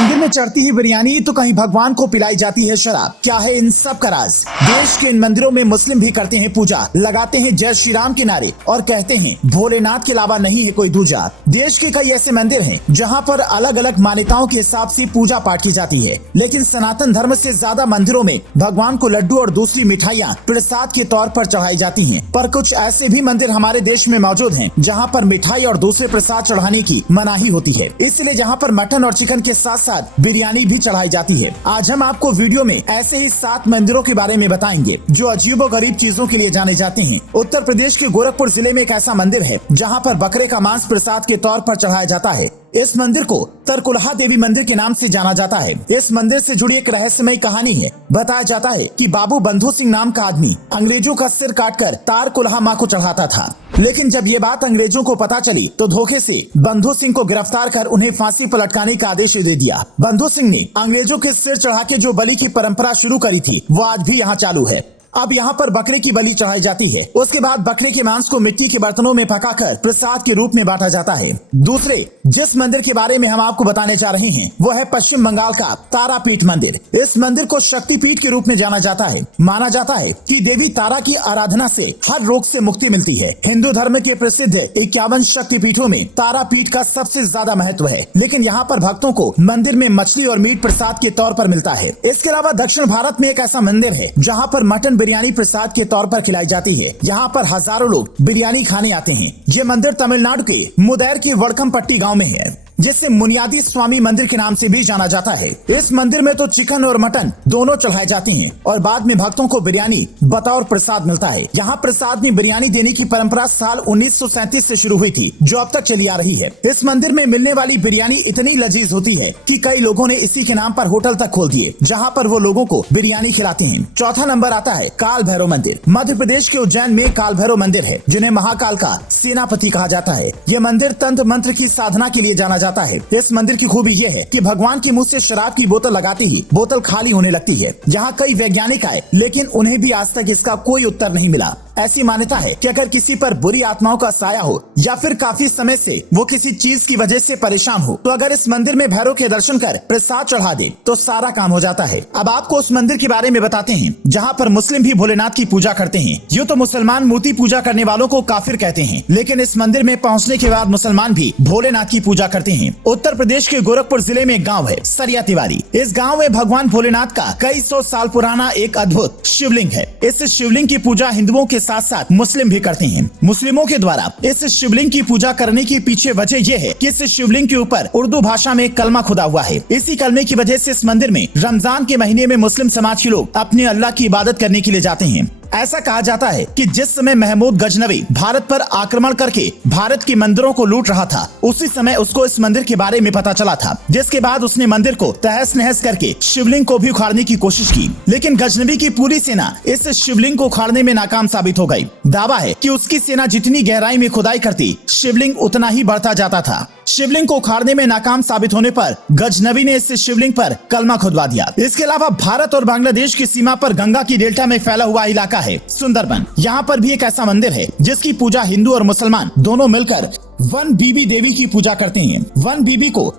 मंदिर में चढ़ती है बिरयानी तो कहीं भगवान को पिलाई जाती है शराब। क्या है इन सब का राज? देश के इन मंदिरों में मुस्लिम भी करते हैं पूजा, लगाते हैं जय श्री राम के नारे और कहते हैं भोलेनाथ के अलावा नहीं है कोई दूजा। देश के कई ऐसे मंदिर हैं जहां पर अलग अलग मान्यताओं के हिसाब से पूजा पाठ की जाती है, लेकिन सनातन धर्म से ज्यादा मंदिरों में भगवान को लड्डू और दूसरी मिठाइयाँ प्रसाद के तौर पर चढ़ाई जाती है। पर कुछ ऐसे भी मंदिर हमारे देश में मौजूद हैं जहाँ पर मिठाई और दूसरे प्रसाद चढ़ाने की मनाही होती है, इसलिए जहाँ पर मटन और चिकन के साथ साथ बिरयानी भी चढ़ाई जाती है। आज हम आपको वीडियो में ऐसे ही 7 मंदिरों के बारे में बताएंगे जो अजीबोगरीब चीजों के लिए जाने जाते हैं। उत्तर प्रदेश के गोरखपुर जिले में एक ऐसा मंदिर है जहाँ पर बकरे का मांस प्रसाद के तौर पर चढ़ाया जाता है। इस मंदिर को तरकुलहा देवी मंदिर के नाम से जाना जाता है। इस मंदिर से जुड़ी एक रहस्यमय कहानी है। बताया जाता है कि बाबू बंधु सिंह नाम का आदमी अंग्रेजों का सिर काटकर तारकुलहा मां को चढ़ाता था, लेकिन जब ये बात अंग्रेजों को पता चली तो धोखे से बंधु सिंह को गिरफ्तार कर उन्हें फांसी पर लटकाने का आदेश दे दिया। बंधु सिंह ने अंग्रेजों के सिर चढ़ा के जो बलि की परंपरा शुरू करी थी वो आज भी यहाँ चालू है। अब यहाँ पर बकरे की बलि चढ़ाई जाती है। उसके बाद बकरे के मांस को मिट्टी के बर्तनों में पकाकर प्रसाद के रूप में बांटा जाता है। दूसरे जिस मंदिर के बारे में हम आपको बताने जा रहे हैं वो है पश्चिम बंगाल का तारापीठ मंदिर। इस मंदिर को शक्तिपीठ के रूप में जाना जाता है। माना जाता है कि देवी तारा की आराधना से हर रोग से मुक्ति मिलती है। हिंदू धर्म के प्रसिद्ध 51 शक्तिपीठों में तारापीठ का सबसे ज्यादा महत्व है, लेकिन यहाँ पर भक्तों को मंदिर में मछली और मीट प्रसाद के तौर पर मिलता है। इसके अलावा दक्षिण भारत में एक ऐसा मंदिर है जहाँ पर मटन बिरयानी प्रसाद के तौर पर खिलाई जाती है। यहाँ पर हजारों लोग बिरयानी खाने आते हैं। ये मंदिर तमिलनाडु के मुदैर के वड़कमपट्टी गांव में है, जिसे मुनियादी स्वामी मंदिर के नाम से भी जाना जाता है। इस मंदिर में तो चिकन और मटन दोनों चढ़ाए जाते हैं और बाद में भक्तों को बिरयानी बतौर प्रसाद मिलता है। यहाँ प्रसाद में बिरयानी देने की परंपरा साल 1937 से शुरू हुई थी, जो अब तक चली आ रही है। इस मंदिर में मिलने वाली बिरयानी इतनी लजीज होती है कि कई लोगों ने इसी के नाम पर होटल तक खोल दिए, जहाँ पर वो लोगों को बिरयानी खिलाते हैं। चौथा नंबर आता है काल भैरव मंदिर। मध्य प्रदेश के उज्जैन में काल भैरव मंदिर है, जिन्हें महाकाल का सेनापति कहा जाता है। ये मंदिर तंत्र मंत्र की साधना के लिए जाना जाता है। इस मंदिर की खूबी यह है कि भगवान के मुंह से शराब की बोतल लगाते ही बोतल खाली होने लगती है। यहाँ कई वैज्ञानिक आए, लेकिन उन्हें भी आज तक इसका कोई उत्तर नहीं मिला। ऐसी मान्यता है कि अगर किसी पर बुरी आत्माओं का साया हो या फिर काफी समय से वो किसी चीज की वजह से परेशान हो, तो अगर इस मंदिर में भैरव के दर्शन कर प्रसाद चढ़ा दे तो सारा काम हो जाता है। अब आपको उस मंदिर के बारे में बताते हैं जहाँ पर मुस्लिम भी भोलेनाथ की पूजा करते हैं। यूँ तो मुसलमान मूर्ति पूजा करने वालों को काफिर कहते हैं, लेकिन इस मंदिर में पहुँचने के बाद मुसलमान भी भोलेनाथ की पूजा करते हैं। उत्तर प्रदेश के गोरखपुर जिले में एक गाँव है सरिया तिवारी। इस गाँव में भगवान भोलेनाथ का कई सौ साल पुराना एक अद्भुत शिवलिंग है। इस शिवलिंग की पूजा हिंदुओं के साथ साथ मुस्लिम भी करते हैं। मुस्लिमों के द्वारा इस शिवलिंग की पूजा करने के पीछे वजह यह है कि इस शिवलिंग के ऊपर उर्दू भाषा में कलमा खुदा हुआ है। इसी कलमे की वजह से इस मंदिर में रमजान के महीने में मुस्लिम समाज के लोग अपने अल्लाह की इबादत करने के लिए जाते हैं। ऐसा कहा जाता है कि जिस समय महमूद गजनवी भारत पर आक्रमण करके भारत के मंदिरों को लूट रहा था, उसी समय उसको इस मंदिर के बारे में पता चला था, जिसके बाद उसने मंदिर को तहस नहस करके शिवलिंग को भी उखाड़ने की कोशिश की, लेकिन गजनवी की पूरी सेना इस शिवलिंग को उखाड़ने में नाकाम साबित हो गई। दावा है कि उसकी सेना जितनी गहराई में खुदाई करती, शिवलिंग उतना ही बढ़ता जाता था। शिवलिंग को उखाड़ने में नाकाम साबित होने पर गजनवी ने इस शिवलिंग पर कलमा खुदवा दिया। इसके अलावा भारत और बांग्लादेश की सीमा पर गंगा की डेल्टा में फैला हुआ इलाका है सुंदरबन। यहाँ पर भी एक ऐसा मंदिर है जिसकी पूजा हिंदू और मुसलमान दोनों मिलकर वन बीबी देवी की पूजा करते हैं। वन बीबी को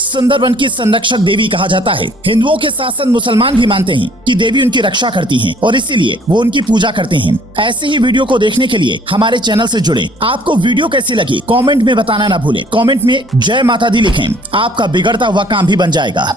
सुंदरबन की संरक्षक देवी कहा जाता है। हिंदुओं के साथ साथ मुसलमान भी मानते हैं कि देवी उनकी रक्षा करती हैं और इसीलिए वो उनकी पूजा करते हैं। ऐसे ही वीडियो को देखने के लिए हमारे चैनल से जुड़े। आपको वीडियो कैसी लगी कमेंट में बताना ना भूलें। कमेंट में जय माता दी लिखें, आपका बिगड़ता हुआ काम भी बन जाएगा।